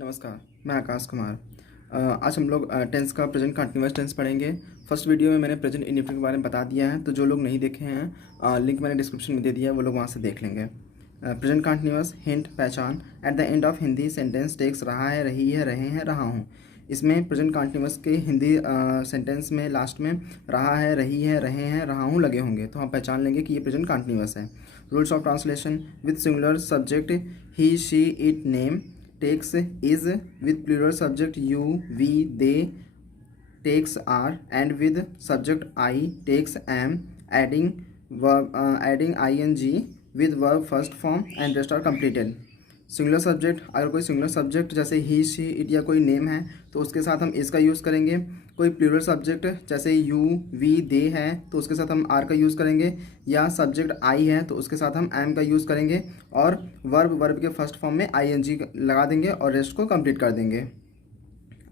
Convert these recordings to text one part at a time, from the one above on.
नमस्कार, मैं आकाश कुमार। आज हम लोग टेंस का प्रेजेंट कंटिन्यूअस टेंस पढ़ेंगे। फर्स्ट वीडियो में मैंने प्रेजेंट इंडेफिनिट के बारे में बता दिया है, तो जो लोग नहीं देखे हैं लिंक मैंने डिस्क्रिप्शन में दे दिया है, वो लोग वहाँ से देख लेंगे। प्रेजेंट कंटिन्यूअस हिंट पहचान। At the end of Hindi sentence टेक्स रहा है, रही है, रहे हैं, रहा हूँ। इसमें प्रेजेंट कंटिन्यूअस के हिंदी सेंटेंस में लास्ट में रहा है, रही है, रहे हैं, रहा हूँ लगे होंगे, तो हम पहचान लेंगे कि ये प्रेजेंट कंटिन्यूअस है। Rules of translation. With singular subject he, she, it, name takes is, with plural subject you, we, they takes are, and with subject I takes am, adding ing with verb first form and rest are completed. Singular subject, अगर कोई singular subject जैसे ही, she, it या कोई name है तो उसके साथ हम इसका यूज़ करेंगे। कोई प्लूरल सब्जेक्ट जैसे यू, वी, दे है तो उसके साथ हम आर का यूज़ करेंगे, या सब्जेक्ट आई है तो उसके साथ हम एम का यूज़ करेंगे, और वर्ब के फर्स्ट फॉर्म में आईएनजी लगा देंगे और रेस्ट को कंप्लीट कर देंगे।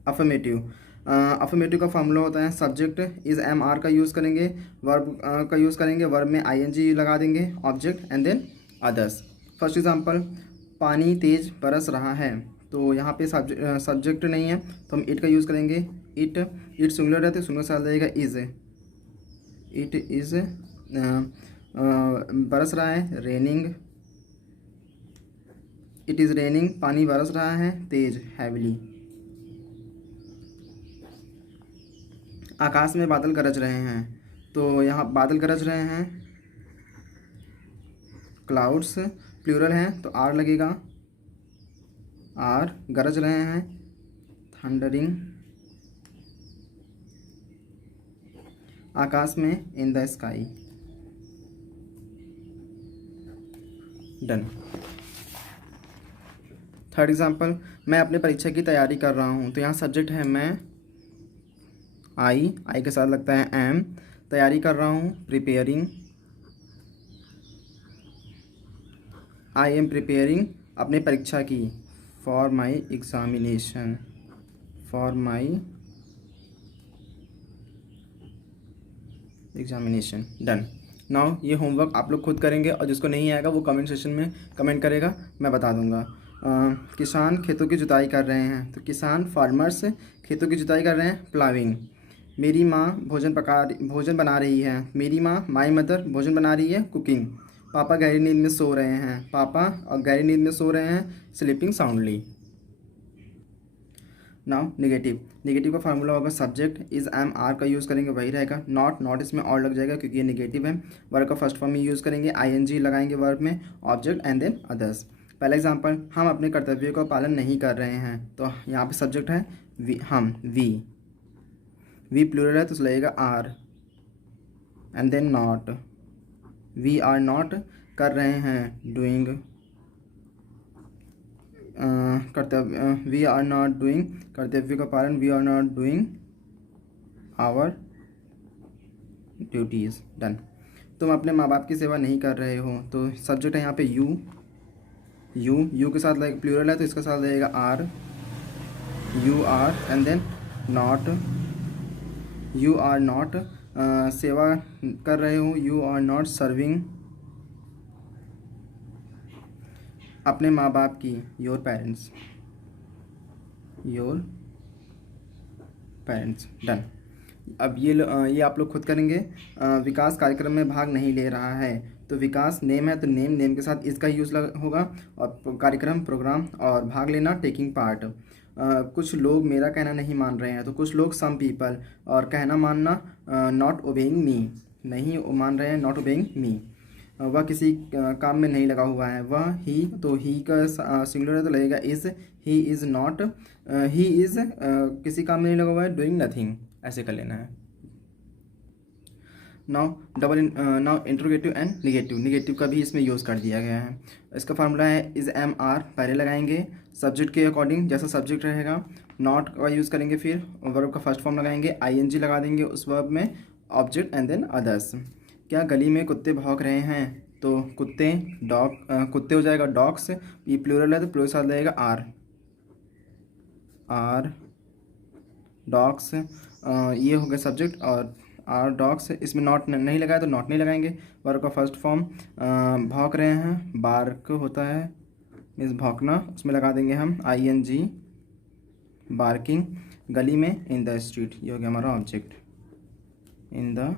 अफर्मेटिव। अफर्मेटिव का फॉर्मूला होता है सब्जेक्ट इज़ एम आर का यूज़ करेंगे, वर्ब का यूज़ करेंगे, वर्ब में आईएनजी लगा देंगे, object and than others. First example, पानी तेज बरस रहा है, तो यहाँ पे सब्जेक्ट नहीं है तो हम इट का यूज़ करेंगे। इट सिंगुलर है तो सिंगुलर साथ रहेगा इज़। इट इज़ बरस रहा है, रेनिंग। इट इज़ रेनिंग, पानी बरस रहा है, तेज, हैविली। आकाश में बादल गरज रहे हैं, तो यहाँ बादल गरज रहे हैं, क्लाउड्स, प्लूरल हैं तो आर लगेगा, आर। गरज रहे हैं, थंडरिंग। आकाश में, in the sky. Done. Third example, मैं अपने परीक्षा की तैयारी कर रहा हूँ, तो यहाँ सब्जेक्ट है मैं, आई के साथ लगता है एम। तैयारी कर रहा हूँ, प्रिपेयरिंग। आई एम प्रिपेयरिंग अपनी परीक्षा की, for my examination, for my examination. Done. Now ये होमवर्क आप लोग खुद करेंगे और जिसको नहीं आएगा वो कमेंट सेशन में कमेंट करेगा, मैं बता दूंगा। किसान खेतों की जुताई कर रहे हैं, तो किसान फार्मर्स खेतों की जुताई कर रहे हैं, प्लाविंग। मेरी माँ भोजन बना रही है, मेरी माँ माई मदर भोजन बना रही है, कुकिंग। पापा गहरी नींद में सो रहे हैं, पापा और गहरी नींद में सो रहे हैं, स्लीपिंग साउंडली। नाउ नेगेटिव का फार्मूला होगा सब्जेक्ट इज़ एम आर का यूज़ करेंगे, वही रहेगा। नॉट इसमें और लग जाएगा क्योंकि ये नेगेटिव है। वर्ब का फर्स्ट फॉर्म में यूज़ करेंगे, आईएनजी लगाएंगे वर्ब में, ऑब्जेक्ट एंड देन अदर्स। पहला एग्जांपल, हम अपने कर्तव्यों का पालन नहीं कर रहे हैं, तो यहाँ पे सब्जेक्ट है हम, वी प्लूरल है तो लगेगा are and then not. We are not कर रहे हैं, डूइंग। कर्तव्य, वी आर नॉट डूइंग कर्तव्य का पालन, we are not doing our duties. Done. तुम अपने माँ बाप की सेवा नहीं कर रहे हो, तो सब्जेक्ट है यहाँ पे यू के साथ लगेगा, प्लूरल है तो इसका साथ लगेगा are, you are and then not. You are not सेवा कर रहे हो, यू आर नॉट सर्विंग अपने माँ बाप की, योर पेरेंट्स, डन। अब ये आप लोग खुद करेंगे। विकास कार्यक्रम में भाग नहीं ले रहा है, तो विकास नेम है तो नेम के साथ इसका यूज़ होगा, और कार्यक्रम प्रोग्राम, और भाग लेना टेकिंग पार्ट। कुछ लोग मेरा कहना नहीं मान रहे हैं, तो कुछ लोग सम पीपल, और कहना मानना नॉट ओबेइंग मी, नहीं मान रहे हैं, नॉट ओबेइंग मी। वह किसी काम में नहीं लगा हुआ है, वह ही, तो ही का सिंगुलर है तो लगेगा is. He is not, he is किसी काम में नहीं लगा हुआ है, डूइंग नथिंग, ऐसे कर लेना है। नाउ इंट्रोगेटिव एंड निगेटिव का भी इसमें यूज़ कर दिया गया है। इसका फार्मूला है इज़ एम आर, पहले लगाएंगे सब्जेक्ट के अकॉर्डिंग, जैसा सब्जेक्ट रहेगा। नॉट का यूज़ करेंगे, फिर वर्ब का फर्स्ट फॉर्म लगाएंगे, आईएनजी लगा देंगे उस वर्ब में, ऑब्जेक्ट एंड देन अदर्स। क्या गली में कुत्ते भौंक रहे हैं, तो कुत्ते, डॉग, कुत्ते हो जाएगा डॉग्स, ये प्लूरल है तो प्लूरल साथ लगेगा आर डॉग्स। ये हो गया सब्जेक्ट, और आर डॉग्स, इसमें नॉट नहीं लगाया तो नॉट नहीं लगाएंगे। वर्ब का फर्स्ट फॉर्म, भौंक रहे हैं, बार्क होता है मीन्स भौंकना, उसमें लगा देंगे हम आईएनजी बार्किंग, गली में, इन द स्ट्रीट, ये हो गया हमारा object, in the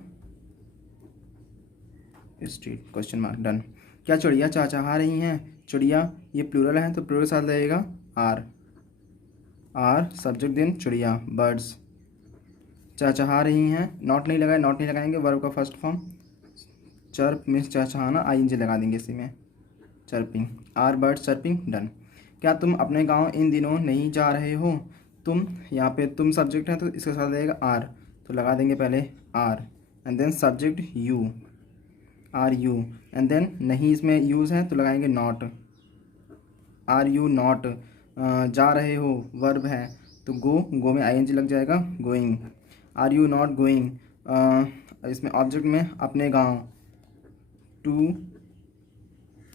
street, question mark, done. क्या चिड़िया चहचहा रही हैं? चिड़िया ये प्लूरल है तो प्लूरल साथ लगेगा आर, आर सब्जेक्ट देन चिड़िया, बर्ड्स। चहचहा रही हैं, नॉट नहीं लगाए, नॉट नहीं लगाएंगे, वर्ब का फर्स्ट फॉर्म, चर्प मीन्स चहचहाना, आईएनजी लगा देंगे इसी में, chirping, are birds chirping, done. क्या तुम अपने गांव इन दिनों नहीं जा रहे हो? तुम, यहाँ पे तुम सब्जेक्ट है तो इसके साथ लगेगा आर, तो लगा देंगे पहले are and then subject you, are you, and then नहीं इसमें यूज़ है तो लगाएंगे नॉट, आर यू नॉट, जा रहे हो वर्ब है तो गो में आईएनजी लग जाएगा, going, are you not going, इसमें ऑब्जेक्ट में अपने गांव, टू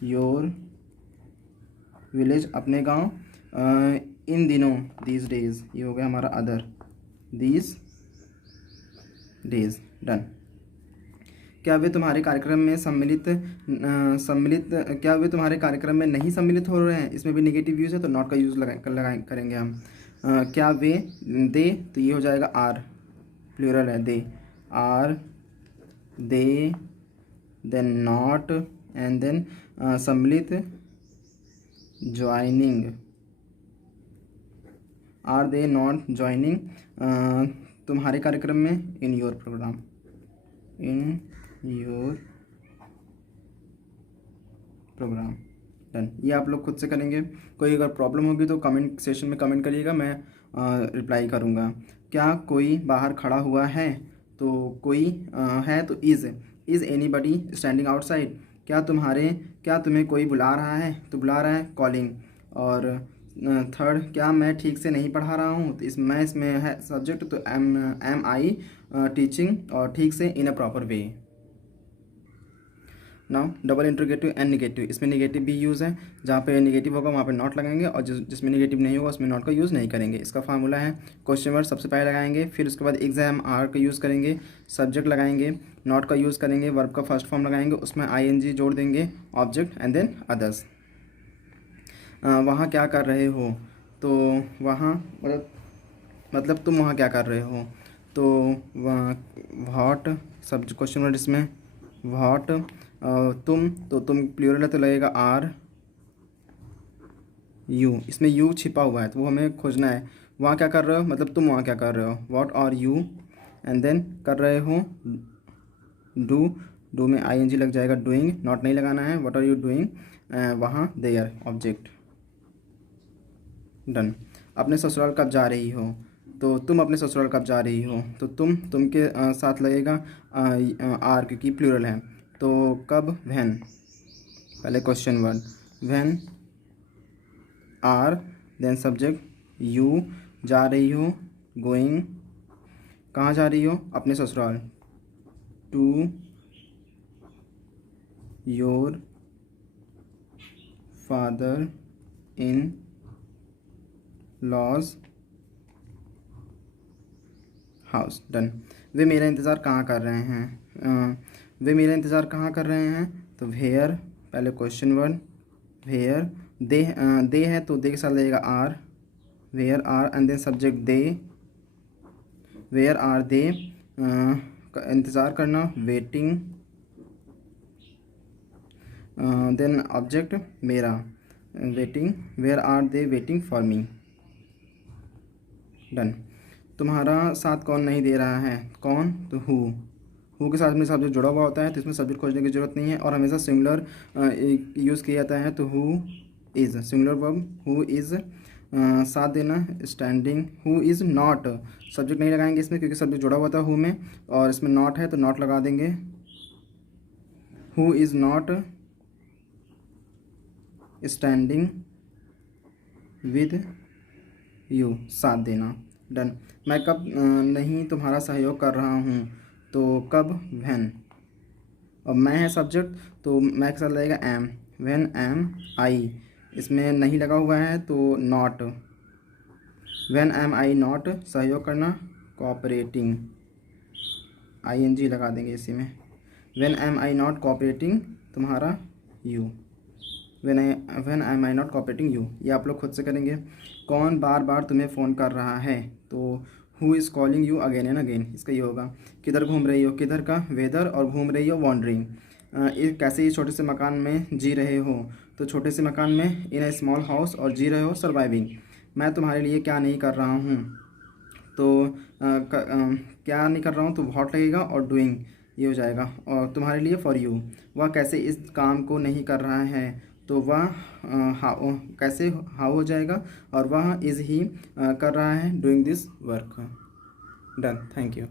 योर विलेज, अपने गांव, इन दिनों, दीज डेज, ये हो गया हमारा अदर, दीज डेज, डन। क्या वे तुम्हारे कार्यक्रम में क्या वे तुम्हारे कार्यक्रम में नहीं सम्मिलित हो रहे हैं? इसमें भी नेगेटिव यूज़ है तो नॉट का यूज़ करेंगे हम। क्या वे, दे, तो ये हो जाएगा आर, प्लूरल है, they are, they, then not and then सम्मिलित, joining, are they not joining तुम्हारे कार्यक्रम में, in your programme, in your programme, done. ये आप लोग खुद से करेंगे, कोई अगर प्रॉब्लम होगी तो कमेंट सेशन में कमेंट करिएगा, मैं रिप्लाई करूँगा। क्या कोई बाहर खड़ा हुआ है? तो कोई है तो इज़ एनीबडी स्टैंडिंग आउटसाइड? क्या तुम्हें कोई बुला रहा है? तो बुला रहा है, कॉलिंग। और थर्ड, क्या मैं ठीक से नहीं पढ़ा रहा हूँ? तो इसमें है सब्जेक्ट, तो एम आई टीचिंग, और ठीक से in a proper way. Now double interrogative and negative, इसमें निगेटिव भी यूज़ है, जहाँ पे निगेटिव होगा वहाँ पे नॉट लगाएंगे, और जिसमें निगेटिव नहीं होगा उसमें नॉट का यूज़ नहीं करेंगे। इसका फार्मूला है, क्वेश्चन वर्ड सबसे पहले लगाएंगे, फिर उसके बाद एग्जाम आर का यूज़ करेंगे, सब्जेक्ट लगाएंगे, नॉट का यूज़ करेंगे, वर्ब का फर्स्ट फॉर्म लगाएंगे, उसमें आईएनजी जोड़ देंगे, ऑब्जेक्ट एंड देन अदर्स। वहाँ क्या कर रहे हो? तो वहाँ मतलब तुम वहाँ क्या कर रहे हो? तो व्हाट सब्जेक्ट, क्वेश्चन वर्ड इसमें व्हाट, तुम, तो तुम प्लूरल है तो लगेगा आर यू, इसमें यू छिपा हुआ है तो वो हमें खोजना है। वहाँ क्या कर रहे हो मतलब तुम वहाँ क्या कर रहे हो, what are you, and then कर रहे हो, डू में आईएनजी लग जाएगा, डूइंग, नॉट नहीं लगाना है, व्हाट आर यू डूइंग, वहाँ देयर, ऑब्जेक्ट, डन। अपने ससुराल कब जा रही हो? तो तुम अपने ससुराल कब जा रही हो? तो तुम के साथ लगेगा आर, क्योंकि प्लूरल है, तो कब, व्हेन, पहले question word, when, are, then subject you, जा रही हो, गोइंग, कहाँ जा रही हो? अपने ससुराल, to your father in law's house, done. वे मेरा इंतज़ार कहाँ कर रहे हैं? वे मेरा इंतज़ार कहाँ कर रहे हैं? तो वेयर, पहले क्वेश्चन वर्ड, वेयर, दे है तो दे के साथ लगेगा are, where are, and then subject they, where are they, इंतज़ार करना, वेटिंग, देन ऑब्जेक्ट मेरा, waiting, where are they waiting for me, done. तुम्हारा साथ कौन नहीं दे रहा है? कौन, तो हु के साथ में सब्जेक्ट जुड़ा हुआ होता है तो इसमें सब्जेक्ट खोजने की ज़रूरत नहीं है, और हमेशा सिंगुलर यूज़ किया जाता है, तो who is, singular verb who is, साथ देना, standing, who is not, subject नहीं लगाएंगे इसमें क्योंकि सब्जेक्ट जुड़ा हुआ था हु में, और इसमें नॉट है तो नॉट लगा देंगे, who is not standing with you, साथ देना, डन। मैं कब नहीं तुम्हारा सहयोग कर रहा हूँ? तो कब, व्हेन, और मैं है सब्जेक्ट तो मैं के साथ लगेगा एम, व्हेन एम आई, इसमें नहीं लगा हुआ है तो not, when am I not, सहयोग करना, कोऑपरेटिंग, आईएनजी लगा देंगे इसी में, when am I not cooperating तुम्हारा you, when am I not cooperating you. ये आप लोग खुद से करेंगे। कौन बार बार तुम्हें फ़ोन कर रहा है, तो who is calling you again and again, इसका ये होगा। किधर घूम रही हो, किधर का वेदर, और घूम रही हो वॉन्डरिंग। कैसे इस छोटे से मकान में जी रहे हो, तो छोटे से मकान में इन ए स्मॉल हाउस, और जी रहे हो सर्वाइविंग। मैं तुम्हारे लिए क्या नहीं कर रहा हूँ, तो क्या नहीं कर रहा हूँ तो व्हाट लगेगा और डूइंग ये हो जाएगा, और तुम्हारे लिए फॉर यू। वह कैसे इस काम को नहीं कर रहा है, तो वह हाउ कैसे हाउ हो जाएगा, और वह इज़ ही कर रहा है doing this work. Done, thank you.